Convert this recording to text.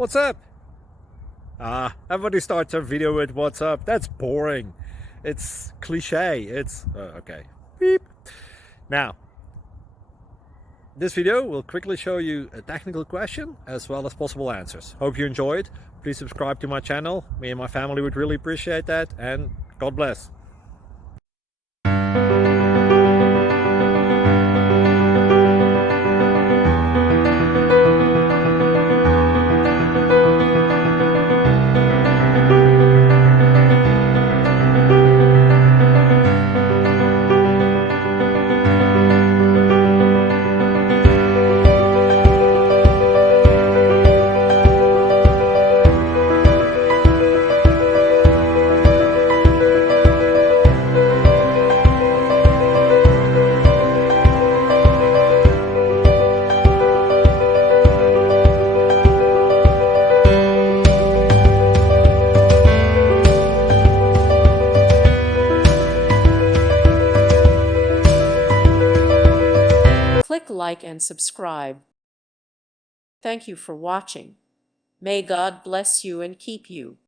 What's up? Everybody starts their video with what's up. That's boring. It's cliche. It's okay. Beep. Now, this video will quickly show you a technical question as well as possible answers. Hope you enjoyed. Please subscribe to my channel. Me and my family would really appreciate that, and God bless. Click like and subscribe. Thank you for watching. May God bless you and keep you.